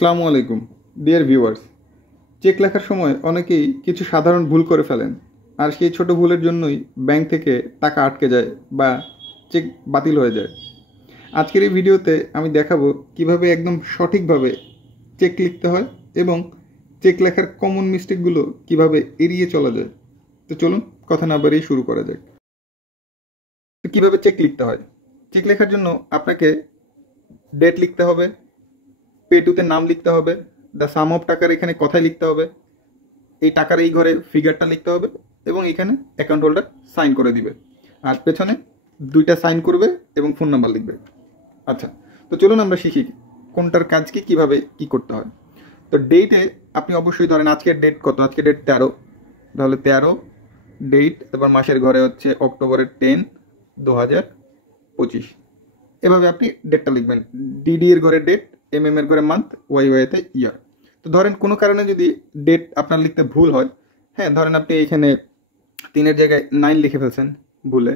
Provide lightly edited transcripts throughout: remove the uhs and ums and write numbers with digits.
আসসালামু আলাইকুম dear viewers. Check লেখার সময় অনেকেই কিছু সাধারণ ভুল করে ফেলেন, আর সেই ছোট ভুলের জন্যই ব্যাংক থেকে টাকা আটকে যায় বা চেক বাতিল হয়ে যায়। আজকের এই ভিডিওতে আমি দেখাবো কিভাবে একদম সঠিকভাবে চেক লিখতে হয় এবং চেক লেখার কমন মিস্টেকগুলো কিভাবে এড়িয়ে চলা যায়। তো চলুন কথা না বাড়িয়ে শুরু করা যাক। তো কীভাবে চেক লিখতে হয়? চেক লেখার জন্য আপনাকে ডেট লিখতে হবে, পে টুতে নাম লিখতে হবে, দ্য সাম অফ টাকার এখানে কথায় লিখতে হবে, এই টাকার এই ঘরে ফিগারটা লিখতে হবে এবং এখানে অ্যাকাউন্ট হোল্ডার সাইন করে দিবে, আর পেছনে দুইটা সাইন করবে এবং ফোন নাম্বার লিখবে। আচ্ছা, তো চলুন আমরা শিখি কোনটার কাজকে কিভাবে কি করতে হয়। তো ডেটে আপনি অবশ্যই ধরেন আজকের ডেট কত, আজকে ডেট 13, তাহলে 13 ডেট, তারপর মাসের ঘরে হচ্ছে অক্টোবরের 10, 2025। এভাবে আপনি ডেটটা লিখবেন। ডিডি এর ঘরে ডেট, এমএম এর ঘরে মান্থ, ওয়াইতে ইয়ার। তো ধরেন কোনো কারণে যদি ডেট আপনার লিখতে ভুল হয়, হ্যাঁ ধরেন আপনি এখানে 3-এর জায়গায় 9 লিখে ফেলছেন ভুলে,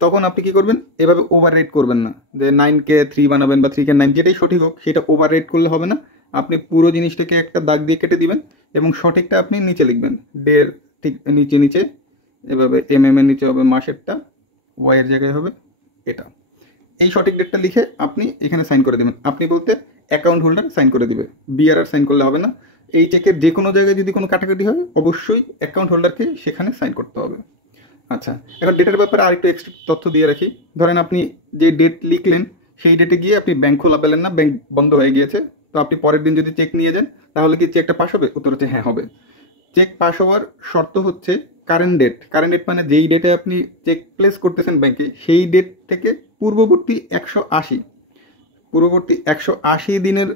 তখন আপনি কি করবেন, এভাবে ওভার রেট করবেন না যে 9কে 3 বানাবেন বা 3কে 9, যেটাই সঠিক হোক সেটা ওভার রেট করলে হবে না। আপনি পুরো জিনিসটাকে একটা দাগ দিয়ে কেটে দিবেন এবং সঠিকটা আপনি নিচে লিখবেন, ডের ঠিক নিচে নিচে এভাবে এমএম এর নিচে হবে মাসেরটা, ওয়াই এর জায়গায় হবে এটা। এই সঠিক ডেটটা লিখে আপনি এখানে সাইন করে দেবেন। আপনি বলতে অ্যাকাউন্ট হোল্ডার সাইন করে দিবে, বিআরআর সাইন করলে হবে না। এই চেকের যে কোনো জায়গায় যদি কোনো কাটাকাটি হয় অবশ্যই অ্যাকাউন্ট হোল্ডারকে সেখানে সাইন করতে হবে। আচ্ছা, এখন ডেটের ব্যাপারে আরেকটু এক্সট্রা তথ্য দিয়ে রাখি। ধরেন আপনি যে ডেট লিখলেন সেই ডেটে গিয়ে আপনি ব্যাংক খোলা পেলেন না, ব্যাংক বন্ধ হয়ে গিয়েছে, তো আপনি পরের দিন যদি চেক নিয়ে যান তাহলে কি চেকটা পাস হবে? উত্তর হচ্ছে হ্যাঁ, হবে। চেক পাস হওয়ার শর্ত হচ্ছে কারেন্ট ডেট। কারেন্ট ডেট মানে যেই ডেটে আপনি চেক প্লেস করতেছেন ব্যাংকে সেই ডেট থেকে পূর্ববর্তী 180 দিনের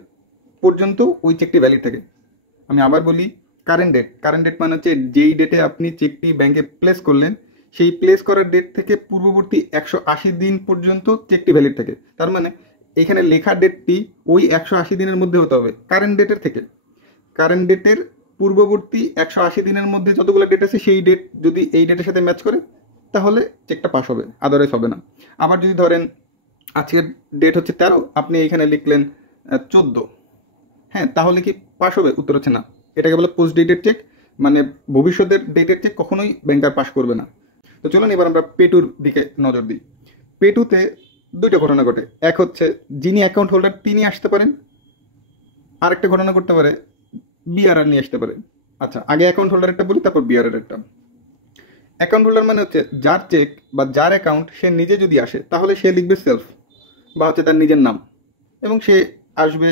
পর্যন্ত ওই চেকটি ভ্যালিড থাকে। আমি আবার বলি, কারেন্ট ডেট। কারেন্ট ডেট মানে হচ্ছে যেই ডেটে আপনি চেকটি ব্যাংকে প্লেস করলেন সেই প্লেস করার ডেট থেকে পূর্ববর্তী 180 দিন পর্যন্ত চেকটি ভ্যালিড থাকে। তার মানে এখানে লেখা ডেটটি ওই 180 দিনের মধ্যে হতে হবে কারেন্ট ডেটের থেকে। কারেন্ট ডেটের পূর্ববর্তী 180 দিনের মধ্যে যতগুলো ডেট আছে সেই ডেট যদি এই ডেটের সাথে ম্যাচ করে তাহলে চেকটা পাস হবে, আদারওয়াইজ হবে না। আবার যদি ধরেন আজকের ডেট হচ্ছে 13, আপনি এখানে লিখলেন 14, হ্যাঁ তাহলে কি পাস হবে? উত্তর হচ্ছে না। এটাকে বলে পোস্ট ডেটেড চেক, মানে ভবিষ্যতের ডেটের চেক কখনোই ব্যাংকার পাস করবে না। তো চলুন এবার আমরা পেটুর দিকে নজর দিই। পেটুতে দুইটা ঘটনা ঘটে। এক হচ্ছে যিনি অ্যাকাউন্ট হোল্ডার তিনি আসতে পারেন, আরেকটা ঘটনা করতে পারে বিআরআর নিয়ে আসতে পারে। আচ্ছা, আগে অ্যাকাউন্ট হোল্ডারেরটা বলি, তারপর বিআরআর একটা। অ্যাকাউন্ট হোল্ডার মানে হচ্ছে যার চেক বা যার অ্যাকাউন্ট সে নিজে যদি আসে তাহলে সে লিখবে সেলফ বা হচ্ছে তার নিজের নাম, এবং সে আসবে,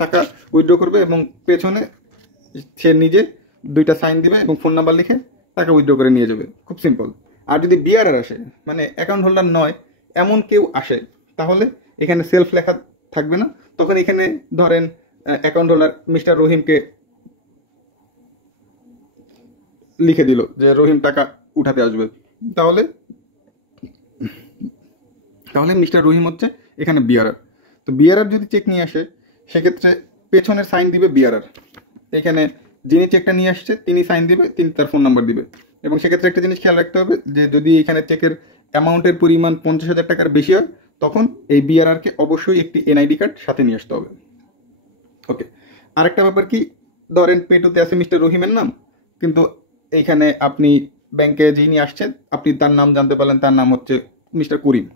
টাকা উইথড্র করবে এবং পেছনে সে নিজে দুইটা সাইন দিবে এবং ফোন নাম্বার লিখে টাকা উইথড্র করে নিয়ে যাবে, খুব সিম্পল। আর যদি বিআরআর আসে মানে অ্যাকাউন্ট হোল্ডার নয় এমন কেউ আসে, তাহলে এখানে সেলফ লেখা থাকবে না। তখন এখানে ধরেন অ্যাকাউন্ট হোল্ডার মিস্টার রহিমকে লিখে দিল যে রহিম টাকা উঠাতে আসবে, তাহলে তাহলে মিস্টার রহিম হচ্ছে এখানে বিআরআর। তো বিআরআর যদি চেক নিয়ে আসে সেক্ষেত্রে পেছনের সাইন দিবে বিআরআর। এখানে যিনি চেকটা নিয়ে আসছে তিনি সাইন দিবে, তিনি তার ফোন নাম্বার দিবে। এবং সেক্ষেত্রে একটা জিনিস খেয়াল রাখতে হবে যে যদি এখানে চেকের অ্যামাউন্টের পরিমাণ 50,000 টাকার বেশি হয় তখন এই বিআরআরকে অবশ্যই একটি এনআইডি কার্ড সাথে নিয়ে আসতে হবে। ওকে, আরেকটা ব্যাপার কি, ধরেন পেটুতে আছে মিস্টার রহিমের নাম, কিন্তু এইখানে আপনি ব্যাংকে যিনি আসছেন আপনি তার নাম জানতে পারলেন, তার নাম হচ্ছে মিস্টার করিম,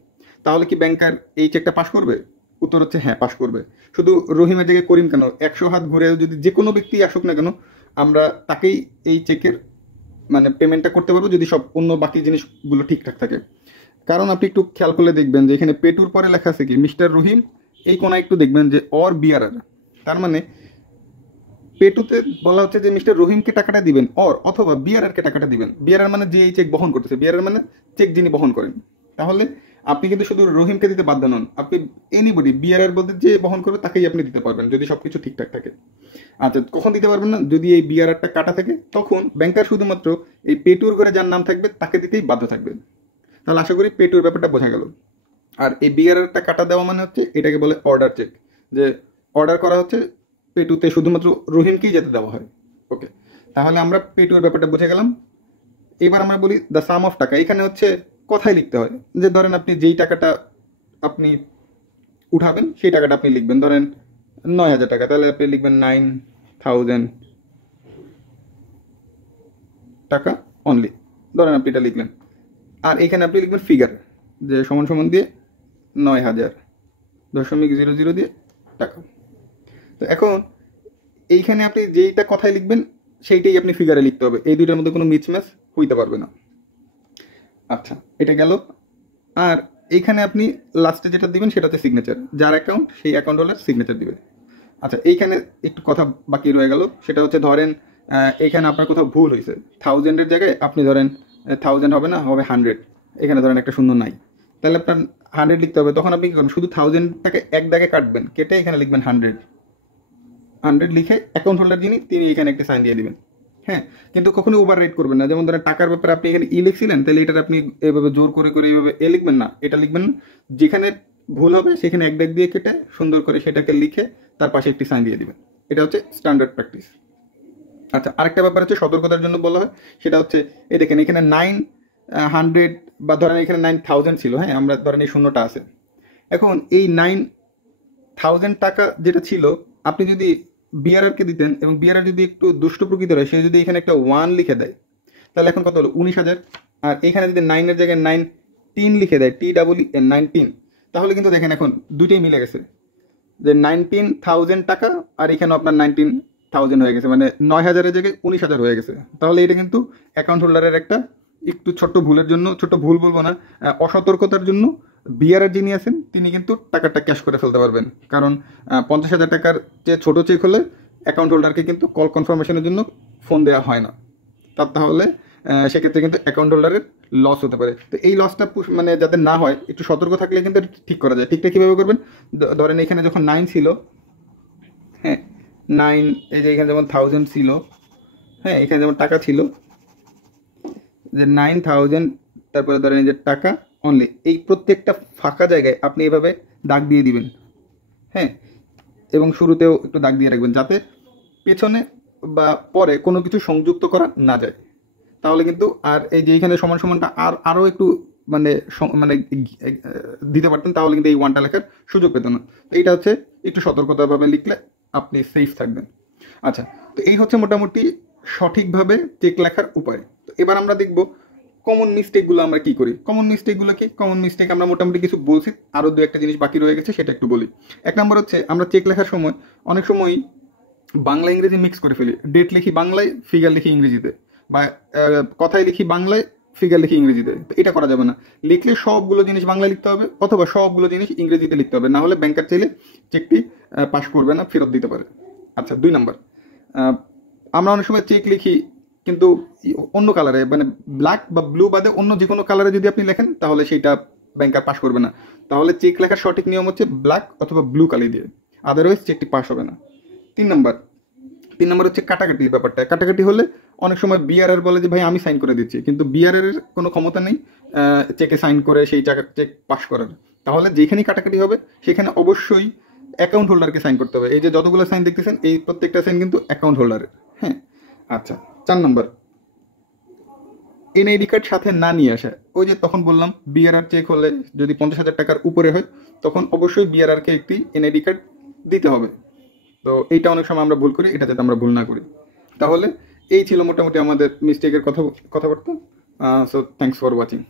তাহলে কি ব্যাংকার এই চেকটা পাস করবে? উত্তর হচ্ছে হ্যাঁ, পাস করবে। শুধু রহিমের জায়গায় করিম কেন, 100 হাত ঘুরে যদি যে কোনো ব্যক্তি আসুক না কেন আমরা তাকেই এই চেকের মানে পেমেন্টটা করতে পারবো যদি সব অন্য বাকি জিনিসগুলো ঠিকঠাক থাকে। কারণ আপনি একটু খেয়াল করলে দেখবেন যে এখানে পেটুর পরে লেখা আছে কি মিস্টার রহিম, এই কোনায় একটু দেখবেন যে অর বিআরআর। তার মানে পেটুতে বলা হচ্ছে যে মিস্টার রহিমকে টাকাটা দিবেন অর অথবা বিআরআরকে টাকাটা দিবেন। বিআরআর মানে যে এই চেক বহন করতেছে, বিআরআর মানে চেক যিনি বহন করেন। তাহলে আপনি কিন্তু শুধু রহিমকে দিতে বাধ্য নন, আপনি এনিবডি বিআরআর বলতে যে বহন করবে তাকেই আপনি দিতে পারবেন যদি সবকিছু ঠিকঠাক থাকে। আচ্ছা, কখন দিতে পারবেন না? যদি এই বিআরআরটা কাটা থাকে তখন ব্যাংকার শুধুমাত্র এই পেটুর ঘরে যার নাম থাকবে তাকে দিতেই বাধ্য থাকবে। তাহলে আশা করি পেটুর ব্যাপারটা বোঝা গেল। আর এই বিআরআরটা কাটা দেওয়া মানে হচ্ছে এটাকে বলে অর্ডার চেক, যে অর্ডার করা হচ্ছে পেটুতে শুধুমাত্র রহিমকেই যেতে দেওয়া হয়। ওকে, তাহলে আমরা পেটুর ব্যাপারটা বুঝে গেলাম। এবার আমরা বলি দ্য সাম অফ টাকা। এখানে হচ্ছে কথাই লিখতে হয়, যে ধরেন আপনি যেই টাকাটা আপনি উঠাবেন সেই টাকাটা আপনি লিখবেন। ধরেন 9,000 টাকা, তাহলে আপনি লিখবেন 9,000 টাকা অনলি, ধরেন আপনি এটা লিখলেন। আর এখানে আপনি লিখবেন ফিগার, যে সমান সমান দিয়ে 9,000.00 দিয়ে টাকা। তো এখন এইখানে আপনি যেইটা কথায় লিখবেন সেইটাই আপনি ফিগারে লিখতে হবে, এই দুইটার মধ্যে কোনো মিসম্যাচ হইতে পারবে না। আচ্ছা, এটা গেল। আর এইখানে আপনি লাস্টে যেটা দিবেন সেটা হচ্ছে সিগনেচার, যার অ্যাকাউন্ট সেই অ্যাকাউন্ট হোল্ডার সিগনেচার দিবে। আচ্ছা, এইখানে একটু কথা বাকি রয়ে গেল, সেটা হচ্ছে ধরেন এইখানে আপনার কোথাও ভুল হয়েছে, 1000-এর জায়গায় আপনি ধরেন 1000 হবে না, হবে 100, এখানে ধরেন একটা শূন্য নাই, তাহলে আপনার 100 লিখতে হবে। তখন আপনি কি করবেন, শুধু 1000টাকে এক দাগে কাটবেন, কেটে এখানে লিখবেন 100 লিখে অ্যাকাউন্ট হোল্ডার যিনি তিনি এখানে একটা সাইন দিয়ে দিবেন। হ্যাঁ, কিন্তু কখনো ওভার রাইট করবেন না। যেমন ধরেন টাকার ব্যাপারে আপনি এখানে লিখছিলেন, তাহলে এটার আপনি এভাবে জোর করে করে এইভাবে লিখবেন না, এটা লিখবেন না। যেখানে ভুল হবে সেখানে এক দাগ দিয়ে কেটে সুন্দর করে সেটাকে লিখে তার পাশে একটি সাইন দিয়ে দিবেন। এটা হচ্ছে স্ট্যান্ডার্ড প্র্যাকটিস। আচ্ছা, আরেকটা ব্যাপার হচ্ছে সতর্কতার জন্য বলা হয়, সেটা হচ্ছে এই দেখেন এখানে 900 বা ধরেন এখানে 9,000 ছিল, হ্যাঁ, আমরা ধরেন এই শূন্যটা আছে। এখন এই 9,000 টাকা যেটা ছিল, আপনি যদি বিআরআরকে দিতেন এবং বিআরআর যদি একটু দুষ্ট প্রকৃতির হয়, সে যদি এখানে একটা 1 লিখে দেয়, তাহলে এখন কত হলো 19,000। আর এখানে যদি 9-এর জায়গায় 19 লিখে দেয়, TEE 19, তাহলে কিন্তু দেখেন এখন দুইটাই মিলে গেছে, যে 19,000 টাকা আর এখানে আপনার 19,000 হয়ে গেছে, মানে 9,000-এর জায়গায় 19,000 হয়ে গেছে। তাহলে এটা কিন্তু অ্যাকাউন্ট হোল্ডারের একটা একটু ছোট্ট ভুলের জন্য, ছোট্ট ভুল বলবো না, অসতর্কতার জন্য বিআরআর যিনি আছেন তিনি কিন্তু টাকাটা ক্যাশ করে ফেলতে পারবেন। কারণ 50,000 টাকার যে ছোট চেক হলে অ্যাকাউন্ট হোল্ডারকে কিন্তু কল কনফার্মেশনের জন্য ফোন দেওয়া হয় না, তাহলে সেক্ষেত্রে কিন্তু অ্যাকাউন্ট হোল্ডারের লস হতে পারে। তো এই লসটা মানে যাতে না হয়, একটু সতর্ক থাকলে কিন্তু ঠিক করা যায়। ঠিকঠাক কীভাবে করবেন, ধরেন এখানে যখন 9 ছিল, হ্যাঁ 9, এই যে এখানে যেমন 1000 ছিল, হ্যাঁ এখানে যেমন টাকা ছিল, যে 9,000, তারপরে ধরেন এই যে টাকা অনলি, এই প্রত্যেকটা ফাঁকা জায়গায় আপনি এভাবে দাগ দিয়ে দিবেন। হ্যাঁ, এবং শুরুতেও একটু দাগ দিয়ে রাখবেন, যাতে পেছনে বা পরে কোনো কিছু সংযুক্ত করা না যায়। তাহলে কিন্তু আর এই যে এখানে সমান সমানটা আরও একটু মানে মানে দিতে পারতেন, তাহলে কিন্তু এই 1টা লেখার সুযোগ পেত না। তো এইটা হচ্ছে একটু সতর্কতাভাবে লিখলে আপনি সেফ থাকবেন। আচ্ছা, তো এই হচ্ছে মোটামুটি সঠিকভাবে চেক লেখার উপায়। তো এবার আমরা দেখব কমন মিস্টেকগুলো আমরা কি করি। কমন মিস্টেকগুলো কি, কমন মিস্টেক আমরা মোটামুটি কিছু বলছি, আরও দু একটা জিনিস বাকি রয়ে গেছে, সেটা একটু বলি। এক নম্বর হচ্ছে আমরা চেক লেখার সময় অনেক সময় বাংলা ইংরেজি মিক্স করে ফেলি, ডেট লিখি বাংলায়, ফিগার লিখি ইংরেজিতে, বা কথায় লিখি বাংলায়, ফিগার লিখি ইংরেজিতে। তো এটা করা যাবে না। লিখলে সবগুলো জিনিস বাংলায় লিখতে হবে, অথবা সবগুলো জিনিস ইংরেজিতে লিখতে হবে, না হলে ব্যাংকার চাইলে চেকটি পাস করবে না, ফেরত দিতে পারে। আচ্ছা, 2 নম্বর, আমরা অনেক সময় চেক লিখি কিন্তু অন্য কালারে, মানে ব্ল্যাক বা ব্লু বাদে অন্য যে কোনো কালারে যদি আপনি লেখেন, তাহলে সেইটা ব্যাংকার পাস করবে না। তাহলে চেক লেখার সঠিক নিয়ম হচ্ছে ব্ল্যাক অথবা ব্লু কালি দিয়ে, আদারওয়াইজ চেকটি পাস হবে না। 3 নম্বর হচ্ছে কাটাকাটির ব্যাপারটা। কাটাকাটি হলে অনেক সময় বিআরআর বলে যে ভাই আমি সাইন করে দিচ্ছি, কিন্তু বিআরআর এর কোনো ক্ষমতা নেই চেকে সাইন করে সেই চেক পাস করার। তাহলে যেখানেই কাটাকাটি হবে সেখানে অবশ্যই অ্যাকাউন্ট হোল্ডারকে সাইন করতে হবে। এই যে যতগুলো সাইন দেখতেছেন, এই প্রত্যেকটা সাইন কিন্তু অ্যাকাউন্ট হোল্ডারের। হ্যাঁ, আচ্ছা, 4 নম্বর, এনআইডি কার্ড সাথে না নিয়ে আসা। ওই যে তখন বললাম বিআরআর চেক হলে যদি 50,000 টাকার উপরে হয়, তখন অবশ্যই বিআরআরকে একটি এনআইডি কার্ড দিতে হবে। তো এইটা অনেক সময় আমরা ভুল করি, এটা যাতে আমরা ভুল না করি। তাহলে এই ছিল মোটামুটি আমাদের মিস্টেকের কথাবার্তা। So thanks for watching.